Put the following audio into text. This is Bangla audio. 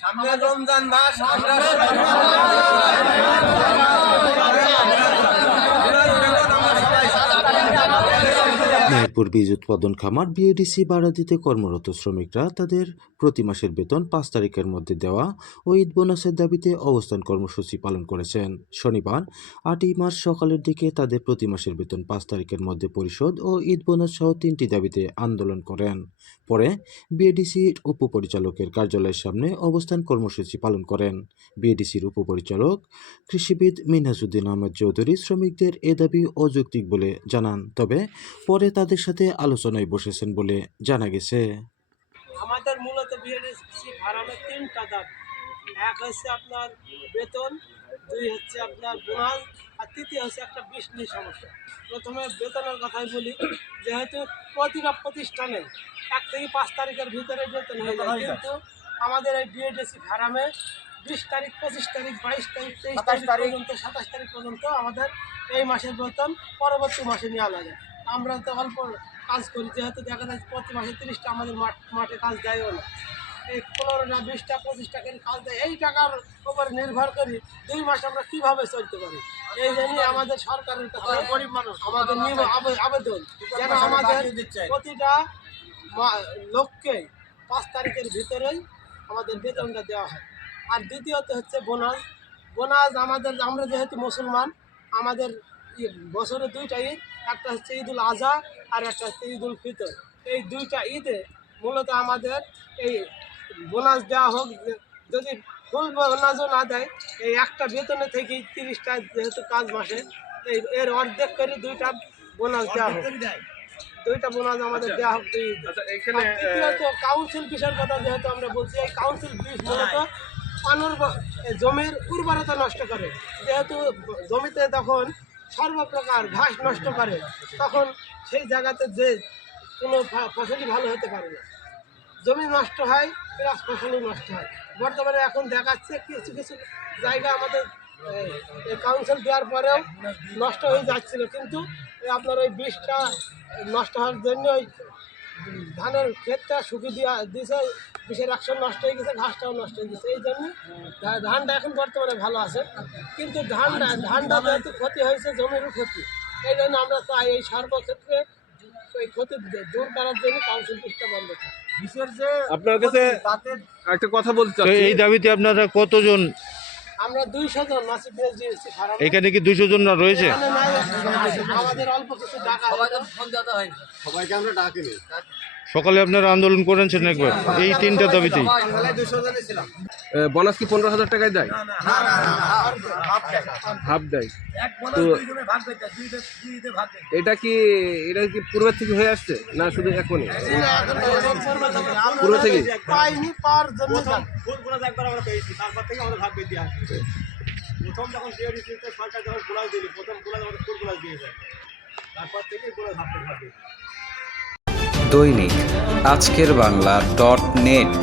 সামনে রমজান মাস, মেহেরপুর বীজ উৎপাদন খামার বিএডিসি ভাড়া দিতে কর্মরত শ্রমিকরা তাদের প্রতি মাসের বেতন 5 তারিখের মধ্যে দেওয়া ও ঈদ বোনাসের দাবিতে অবস্থান কর্মসূচি পালন করেছেন। শনিবার 8ই মার্চ সকালের দিকে তাদের প্রতি মাসের বেতন 5 তারিখের মধ্যে পরিশোধ ও ঈদ বোনাস সহ 3টি দাবিতে আন্দোলন করেন। পরে বিএডিসির উপপরিচালকের কার্যালয়ের সামনে অবস্থান কর্মসূচি পালন করেন। বিএডিসির উপপরিচালক কৃষিবিদ মিনহাজউদ্দিন আহমেদ চৌধুরী শ্রমিকদের এ দাবি অযৌক্তিক বলে জানান, তবে পরে তাদের সাথে আলোচনায় বসেছেন বলে জানা গেছে। আমাদের মূলত বিএডিসি ভাড়ানোর 3টা দাবি। এক হচ্ছে আপনার বেতন, 2 হচ্ছে আপনার বোনাস, আর 3 হচ্ছে একটা বিশনি সমস্যা। প্রথমে বেতনের কথাই বলি, যেহেতু প্রতিটা প্রতিষ্ঠানে 1 থেকে 5 তারিখের ভিতরে বেতন হয়ে যায়, কিন্তু আমাদের এই বিএডিসি ফার্মে 20 তারিখ, 25 তারিখ, 22 তারিখ, 23 তারিখ পর্যন্ত, 27 তারিখ পর্যন্ত আমাদের এই মাসের বেতন পরবর্তী মাসে নেওয়া লাগে। আমরা তো অল্প কাজ করি, যেহেতু দেখা যাচ্ছে প্রতি মাসে 30টা আমাদের মাঠে কাজ দেয়ও না, এই 15টা, 20টা, 25টা করে কাজ দেয়। এই টাকার উপর নির্ভর করি 2 মাস আমরা কীভাবে চলতে পারি। এই জন্যই আমাদের সরকারের কাছে গরিব মানুষ আমাদের আবেদন, যেন আমাদের প্রতিটা লোককে 5 তারিখের ভিতরেই আমাদের বেতনটা দেওয়া হয়। আর দ্বিতীয়ত হচ্ছে বোনাস। আমরা যেহেতু মুসলমান, আমাদের বছরে 2টা ঈদ, একটা হচ্ছে ঈদুল আজহা আর একটা হচ্ছে ঈদুল ফিতর। এই 2টা ঈদে মূলত আমাদের এই বোনাস দেওয়া হোক। যদি ফুল বোনাসও না দেয়, এই একটা বেতনে থেকেই 30টা যেহেতু কাজ মাসে, এর অর্ধেক করে 2টা বোনাস দেওয়া হোক। 2টা বোনাস আমাদের দেওয়া হোক। তৃতীয়ত কাউন্সিল বিষয়ের কথা যেহেতু আমরা বলছি, এই কাউন্সিল বিষ মূলত জমির উর্বরতা নষ্ট করে। যেহেতু জমিতে তখন সর্বপ্রকার ঘাস নষ্ট করে, তখন সেই জায়গাতে যে কোনো ফসলই ভালো হতে পারে না, জমি নষ্ট হয়, প্লাস ফসলও নষ্ট হয়। বর্তমানে এখন দেখাচ্ছে কিছু কিছু জায়গা আমাদের কাউন্সিল দেওয়ার পরেও নষ্ট হয়ে যাচ্ছিল, কিন্তু আপনার ওই বীজটা নষ্ট হওয়ার জন্য ওই ধানের ক্ষেতটা শুকিয়ে দিয়েছে, বিষের অ্যাকশন নষ্ট হয়ে গেছে, ঘাসটাও নষ্ট হয়ে গেছে। এই জন্য ধানটা এখন বর্তমানে ভালো আছে, কিন্তু ধানটা যেহেতু ক্ষতি হয়েছে, জমিরও ক্ষতি। এই জন্য আমরা চাই এই সর্বক্ষেত্রে এই ক্ষতি দূর করার জন্য কাউন্সিল বীজটা বন্ধ থাকে। আপনার কাছে একটা কথা বলতে চাচ্ছি, এই দাবিতে আপনারা কতজন? আমরা 200 জন নাসিব দিয়েছি। এখানে কি 200 জন রয়েছে? আমাদের অল্প কিছু টাকা সবাইকে আমরা ডাকিনি। সকালে আপনারা আন্দোলন করেছেন একবার এই 3টা দাবিতেই। 200 জনই ছিলাম। বোনাস কি 15,000 টাকায় দেয়? হাফ দেয়। তো এটা কি পূর্বের থেকে হয়ে আসছে না শুধু এখনই? পূর্ব থেকে পাইনি, পাওয়ার জন্য একবার আমরা পেয়েছি, তারপর থেকে আমাদের ভাগ বেঁধে আসছে। প্রথম যখন বিএডিসিতে সরকার যখন বোনাস দিল, প্রথম বোনাস আমাদের ফুল বোনাস দিয়েছে, তারপর থেকে বোনাস ভাগ। দৈনিক আজকের বাংলা .net